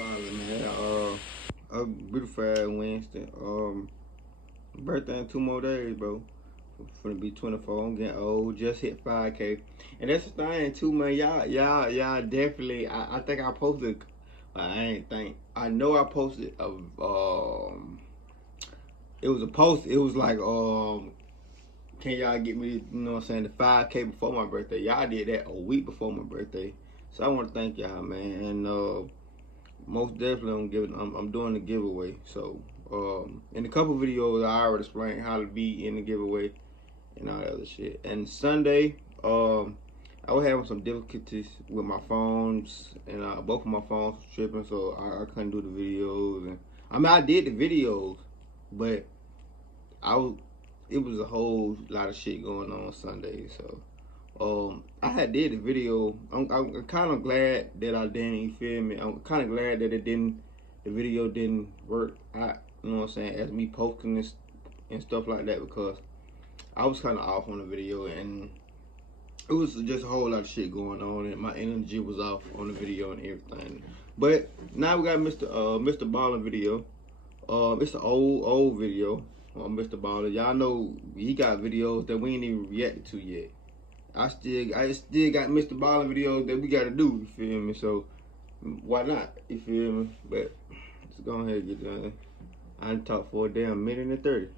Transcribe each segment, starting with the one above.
Ballin, man. A beautiful ass Wednesday. Birthday in 2 more days, bro. Finna be 24. I'm getting old. Just hit 5K, and that's the thing too, man. Y'all definitely. I think I posted. I ain't think. I know I posted It was a post. It was like can y'all get me? You know what I'm saying? The 5K before my birthday. Y'all did that a week before my birthday. So I want to thank y'all, man. And most definitely I'm doing the giveaway. So in a couple videos I already explained how to be in the giveaway and all that other shit. And Sunday, I was having some difficulties with my phones, and both of my phones were tripping, so I couldn't do the videos. And I mean, I did the videos, but it was a whole lot of shit going on Sunday. So I had did the video. I'm kind of glad that I didn't. You feel me? I'm kind of glad that the video didn't work out. You know what I'm saying? As me posting this and stuff like that, because I was kind of off on the video, and it was just a whole lot of shit going on, and my energy was off on the video and everything. But now we got Mr. Ballin video. It's an old video on Mr. Ballin. Y'all know he got videos that we ain't even reacted to yet. I still got Mr. Ballin videos that we gotta do, you feel me? So why not? You feel me? But let's go ahead and get done. I done talked for a damn minute and 30.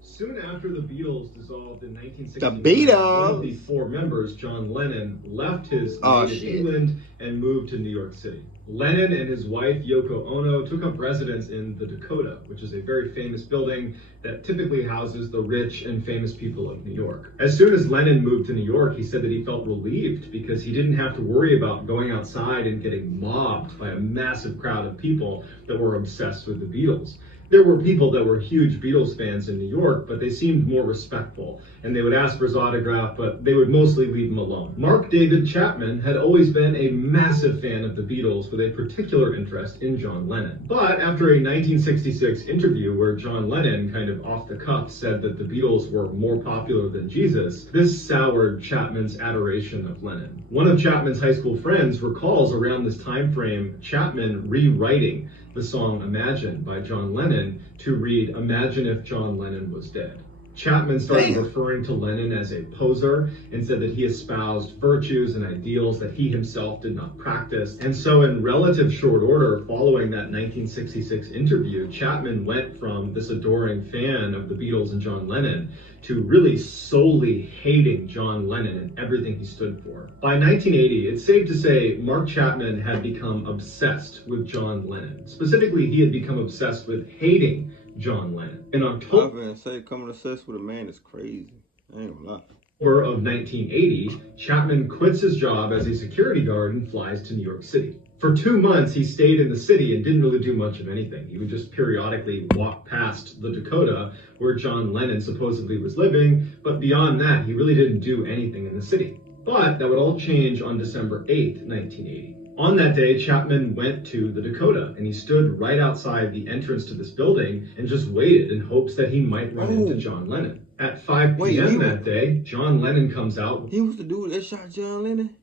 Soon after the Beatles dissolved in 1969, the Beatles, one of the four members, John Lennon, left his native England and moved to New York City. Lennon and his wife, Yoko Ono, took up residence in the Dakota, which is a very famous building that typically houses the rich and famous people of New York. As soon as Lennon moved to New York, he said that he felt relieved because he didn't have to worry about going outside and getting mobbed by a massive crowd of people that were obsessed with the Beatles. There were people that were huge Beatles fans in New York, but they seemed more respectful, and they would ask for his autograph, but they would mostly leave him alone. Mark David Chapman had always been a massive fan of the Beatles, with a particular interest in John Lennon. But after a 1966 interview where John Lennon, kind of off the cuff, said that the Beatles were more popular than Jesus, this soured Chapman's adoration of Lennon. One of Chapman's high school friends recalls around this time frame Chapman rewriting the song Imagine by John Lennon to read, "Imagine if John Lennon was dead." Chapman started referring to Lennon as a poser and said that he espoused virtues and ideals that he himself did not practice. And so in relative short order, following that 1966 interview, Chapman went from this adoring fan of the Beatles and John Lennon to really solely hating John Lennon and everything he stood for. By 1980, it's safe to say Mark Chapman had become obsessed with John Lennon. Specifically, he had become obsessed with hating John Lennon. In October, coming obsessed with a man is crazy. I ain't gonna lie. Of 1980, Chapman quits his job as a security guard and flies to New York City. For 2 months, he stayed in the city and didn't really do much of anything. He would just periodically walk past the Dakota where John Lennon supposedly was living, but beyond that, he really didn't do anything in the city. But that would all change on December 8th, 1980. On that day, Chapman went to the Dakota, and he stood right outside the entrance to this building and just waited in hopes that he might run into John Lennon. At 5 p.m. that day, John Lennon comes out. He was the dude that shot John Lennon?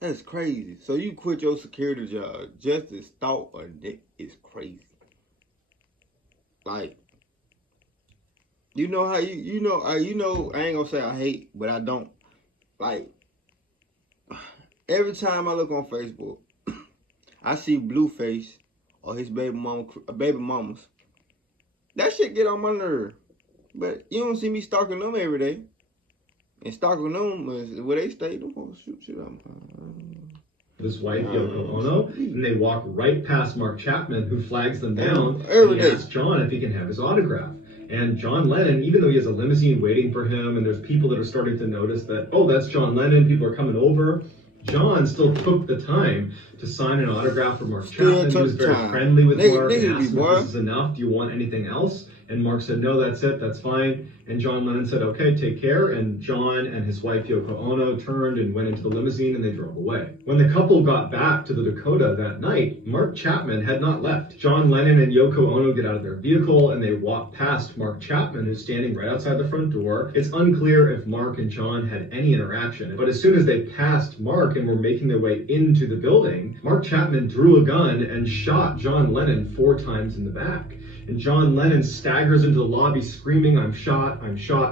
That's crazy. So you quit your security job just to stalk a dick is crazy. Like, you know how I ain't gonna say I hate, but I don't. Like, every time I look on Facebook, I see Blueface or his baby mamas. That shit get on my nerve. But you don't see me stalking them every day. And stalking them is where they stay. Them folks shoot shit up. His wife, Yoko Ono, and they walk right past Mark Chapman, who flags them down, and he asks John if he can have his autograph. And John Lennon, even though he has a limousine waiting for him, and there's people that are starting to notice that, oh, that's John Lennon, people are coming over, John still took the time to sign an autograph for Mark Chapman. He was very friendly with Mark and asked him if this is enough, do you want anything else? And Mark said, no, that's it, that's fine. And John Lennon said, okay, take care. And John and his wife Yoko Ono turned and went into the limousine and they drove away. When the couple got back to the Dakota that night, Mark Chapman had not left. John Lennon and Yoko Ono get out of their vehicle and they walk past Mark Chapman, who's standing right outside the front door. It's unclear if Mark and John had any interaction, but as soon as they passed Mark and were making their way into the building, Mark Chapman drew a gun and shot John Lennon 4 times in the back. And John Lennon staggers into the lobby screaming, I'm shot,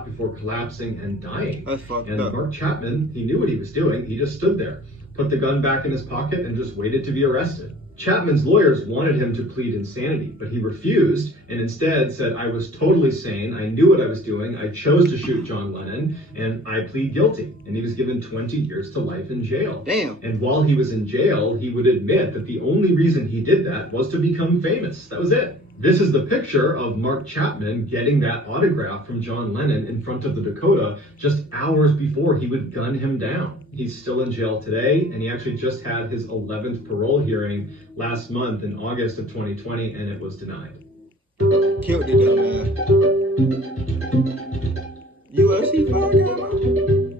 before collapsing and dying. That's fucked and up. Mark Chapman, he knew what he was doing. He just stood there, put the gun back in his pocket, and just waited to be arrested. Chapman's lawyers wanted him to plead insanity, but he refused and instead said, I was totally sane, I knew what I was doing, I chose to shoot John Lennon, and I plead guilty. And he was given 20 years to life in jail. Damn. And while he was in jail, he would admit that the only reason he did that was to become famous. That was it. This is the picture of Mark Chapman getting that autograph from John Lennon in front of the Dakota just hours before he would gun him down. He's still in jail today, and he actually just had his 11th parole hearing last month in August of 2020, and it was denied. Killed the dumbass. UFC fight, man.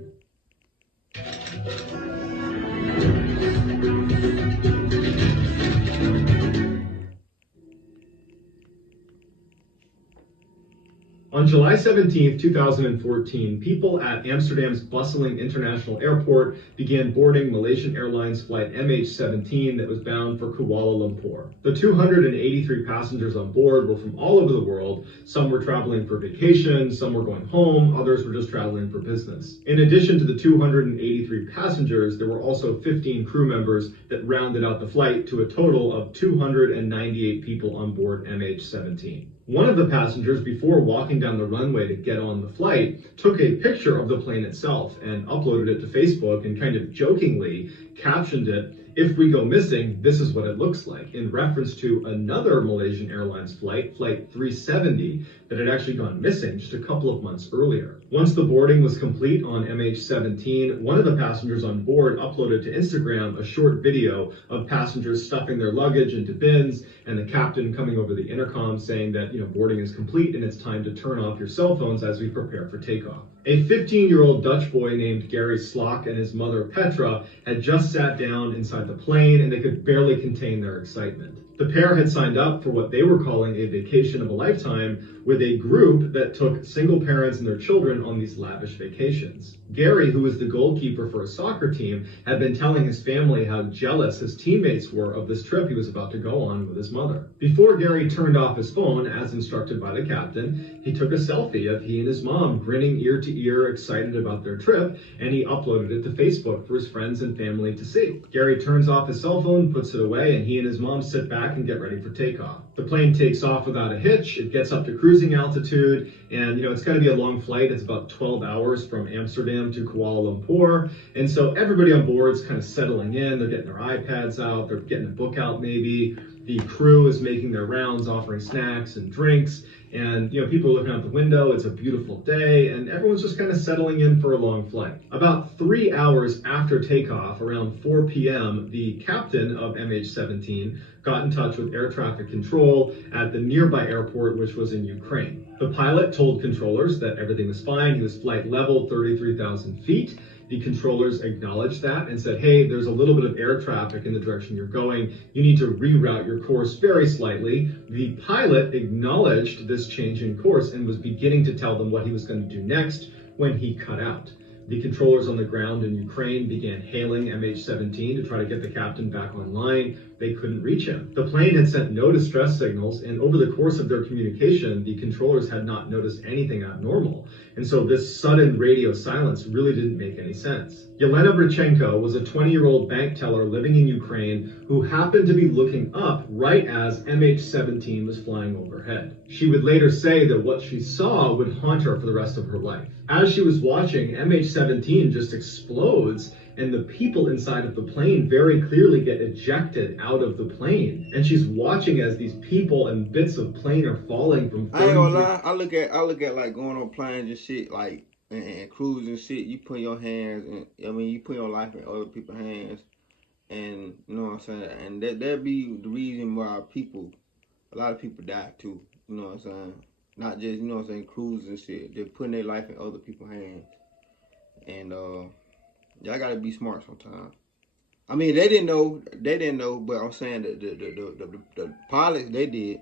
On July 17, 2014, people at Amsterdam's bustling international airport began boarding Malaysian Airlines flight MH17 that was bound for Kuala Lumpur. The 283 passengers on board were from all over the world. Some were traveling for vacation, some were going home, others were just traveling for business. In addition to the 283 passengers, there were also 15 crew members that rounded out the flight to a total of 298 people on board MH17. One of the passengers, before walking down the runway to get on the flight, took a picture of the plane itself and uploaded it to Facebook and kind of jokingly captioned it, "If we go missing, this is what it looks like," in reference to another Malaysian Airlines flight, Flight 370, that had actually gone missing just a couple of months earlier. Once the boarding was complete on MH17, one of the passengers on board uploaded to Instagram a short video of passengers stuffing their luggage into bins and the captain coming over the intercom saying that, boarding is complete and it's time to turn off your cell phones as we prepare for takeoff. A 15-year-old Dutch boy named Gary Slock and his mother Petra had just sat down inside the plane and they could barely contain their excitement. The pair had signed up for what they were calling a vacation of a lifetime with a group that took single parents and their children on these lavish vacations. Gary, who was the goalkeeper for a soccer team, had been telling his family how jealous his teammates were of this trip he was about to go on with his mother. Before Gary turned off his phone, as instructed by the captain, he took a selfie of he and his mom grinning ear to ear, excited about their trip, and he uploaded it to Facebook for his friends and family to see. Gary turns off his cell phone, puts it away, and he and his mom sit back and get ready for takeoff. The plane takes off without a hitch. It gets up to cruising altitude, and it's going to be a long flight. It's about 12 hours from Amsterdam to Kuala Lumpur, and so everybody on board is kind of settling in. They're getting their iPads out, they're getting a book out maybe. The crew is making their rounds, offering snacks and drinks, and people are looking out the window. It's a beautiful day, and everyone's just kind of settling in for a long flight. About 3 hours after takeoff, around 4 p.m., the captain of MH17 got in touch with air traffic control at the nearby airport, which was in Ukraine. The pilot told controllers that everything was fine. He was flight level, 33,000 feet. The controllers acknowledged that and said, hey, there's a little bit of air traffic in the direction you're going. You need to reroute your course very slightly. The pilot acknowledged this change in course and was beginning to tell them what he was going to do next when he cut out. The controllers on the ground in Ukraine began hailing MH17 to try to get the captain back online. They couldn't reach him. The plane had sent no distress signals, and over the course of their communication, the controllers had not noticed anything abnormal. And so this sudden radio silence really didn't make any sense. Yelena Brichenko was a 20-year-old bank teller living in Ukraine who happened to be looking up right as MH17 was flying overhead. She would later say that what she saw would haunt her for the rest of her life. As she was watching, MH17 just explodes, and the people inside of the plane very clearly get ejected out of the plane. And she's watching as these people and bits of plane are falling from 30 I ain't gonna lie, I look at like going on planes and shit, like and cruise and shit. You put your hands and you put your life in other people's hands, and you know what I'm saying. And that be the reason why a lot of people die too. You know what I'm saying. Not just, you know what I'm saying, cruising and shit. They're putting their life in other people's hands. And y'all gotta be smart sometimes. I mean, they didn't know, but I'm saying the pilots, they did.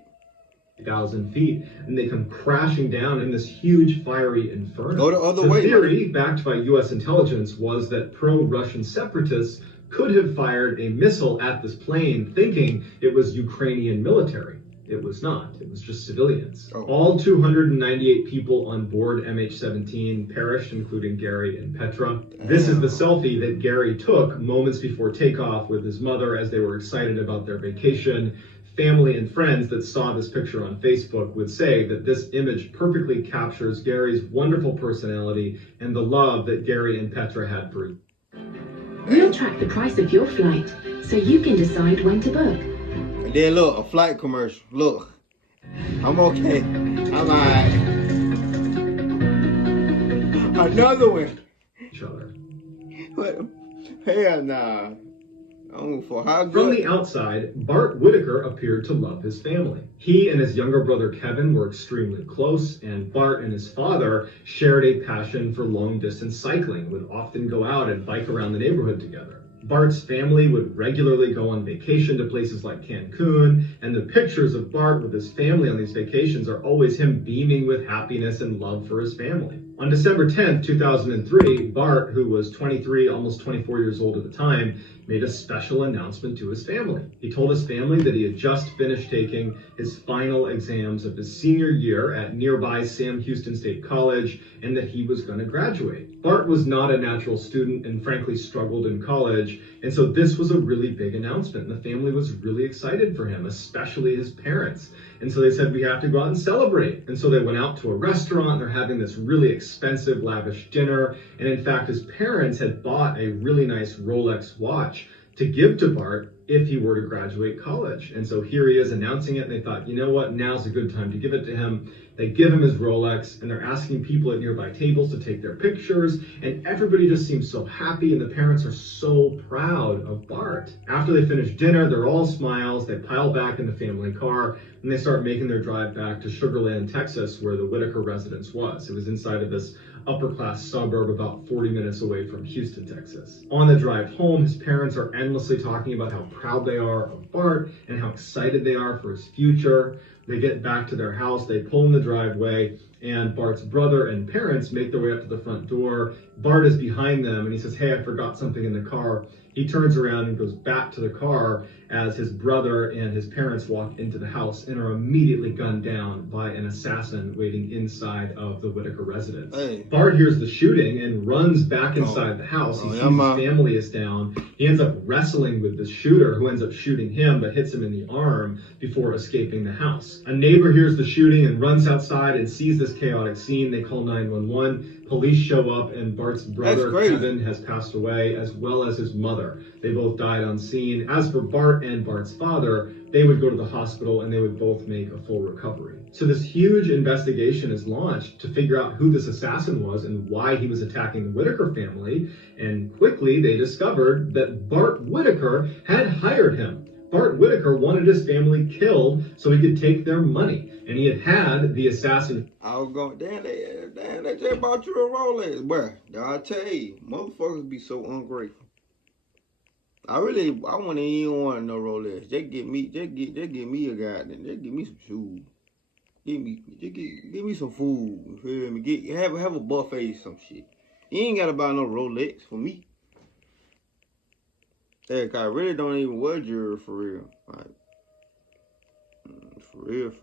1,000 feet, and they come crashing down in this huge fiery inferno. Go the other way. The theory, backed by U.S. intelligence, was that pro-Russian separatists could have fired a missile at this plane, thinking it was Ukrainian military. It was not. It was just civilians. Oh. All 298 people on board MH17 perished, including Gary and Petra. Damn. This is the selfie that Gary took moments before takeoff with his mother as they were excited about their vacation. Family and friends that saw this picture on Facebook would say that this image perfectly captures Gary's wonderful personality and the love that Gary and Petra had for each other. We'll track the price of your flight so you can decide when to book. And then look, a flight commercial. Look, I'm okay. I'm alright. Another one. Each other. Hell nah. From the outside, Bart Whitaker appeared to love his family. He and his younger brother Kevin were extremely close, and Bart and his father shared a passion for long-distance cycling, would often go out and bike around the neighborhood together. Bart's family would regularly go on vacation to places like Cancun, and the pictures of Bart with his family on these vacations are always him beaming with happiness and love for his family. On December 10th, 2003, Bart, who was 23, almost 24 years old at the time, made a special announcement to his family. He told his family that he had just finished taking his final exams of his senior year at nearby Sam Houston State College and that he was going to graduate. Bart was not a natural student and frankly struggled in college, and so this was a really big announcement, and the family was really excited for him, especially his parents. And so they said, we have to go out and celebrate. And so they went out to a restaurant. They're having this really expensive, lavish dinner. And in fact, his parents had bought a really nice Rolex watch to give to Bart if he were to graduate college. And so here he is announcing it. And they thought, you know what, now's a good time to give it to him. They give him his Rolex, and they're asking people at nearby tables to take their pictures, and everybody just seems so happy, and the parents are so proud of Bart. After they finish dinner, they're all smiles. They pile back in the family car, and they start making their drive back to Sugar Land, Texas, where the Whitaker residence was. It was inside of this upper-class suburb about 40 minutes away from Houston, Texas. On the drive home, his parents are endlessly talking about how proud they are of Bart and how excited they are for his future. They get back to their house, they pull in the driveway, and Bart's brother and parents make their way up to the front door. Bart is behind them, and he says, hey, I forgot something in the car. He turns around and goes back to the car as his brother and his parents walk into the house and are immediately gunned down by an assassin waiting inside of the Whitaker residence. Hey. Bart hears the shooting and runs back inside the house. He sees his family is down. He ends up wrestling with the shooter, who ends up shooting him but hits him in the arm before escaping the house. A neighbor hears the shooting and runs outside and sees this chaotic scene. They call 911. Police show up, and Bart's brother, Kevin, has passed away, as well as his mother. They both died on scene. As for Bart and Bart's father, they would go to the hospital, and they would both make a full recovery. So this huge investigation is launched to figure out who this assassin was and why he was attacking the Whitaker family, and quickly they discovered that Bart Whitaker had hired him. Bart Whitaker wanted his family killed so he could take their money, and he had the assassin. I was going, damn, they just bought you a Rolex, bruh. I tell you, motherfuckers be so ungrateful. I wouldn't even want no Rolex. Just give me a goddamn, just give me some shoes. Give me some food. You feel me? Have a buffet, some shit. You ain't gotta buy no Rolex for me. Heck, I really don't even wear jewelry for real. Like, for real.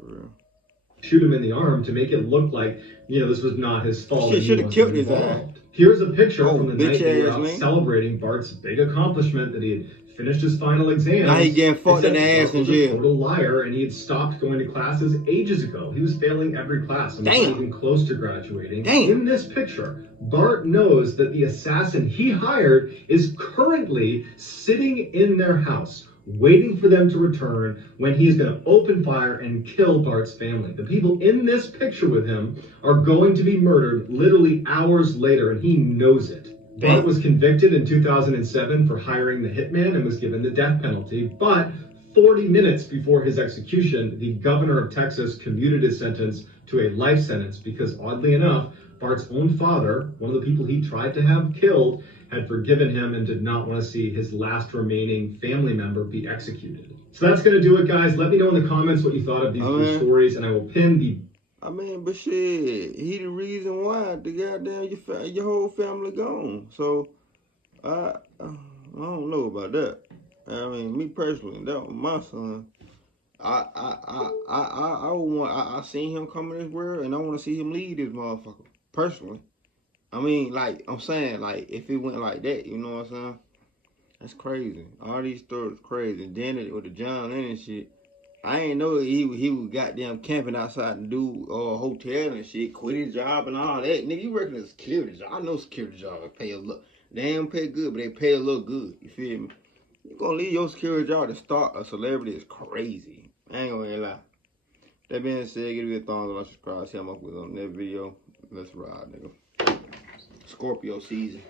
Shoot him in the arm to make it look like, this was not his fault. She should have killed his ass. Here's a picture from the night they were out celebrating Bart's big accomplishment that he had finished his final exams. Now he getting fucked in the ass in jail. He was a total liar, and he had stopped going to classes ages ago. He was failing every class and wasn't even close to graduating. In this picture, Bart knows that the assassin he hired is currently sitting in their house, waiting for them to return when he's going to open fire and kill Bart's family. The people in this picture with him are going to be murdered literally hours later, and he knows it. Bart was convicted in 2007 for hiring the hitman and was given the death penalty, but 40 minutes before his execution, the governor of Texas commuted his sentence to a life sentence because, oddly enough, Bart's own father, one of the people he tried to have killed, had forgiven him and did not want to see his last remaining family member be executed. So that's going to do it, guys. Let me know in the comments what you thought of these three stories, and I will pin the... but shit, he the reason why the goddamn your whole family gone. So, I don't know about that. I mean, me personally, that was my son. I seen him come in this world, and I want to see him lead this motherfucker. Personally, I mean, like I'm saying, like if it went like that, you know what I'm saying? That's crazy. All these stories crazy. And then with the John Lennon shit, I ain't know he was goddamn camping outside and do hotel and shit, quit his job and all that. Nigga, you working a security job? I know security jobs pay a little. They don't pay good, but they pay a little good. You feel me? You gonna leave your security job to start a celebrity is crazy. I ain't gonna lie. That being said, give me a thumbs up, subscribe, see how I'm up with on that video. Let's ride, nigga. Scorpio season.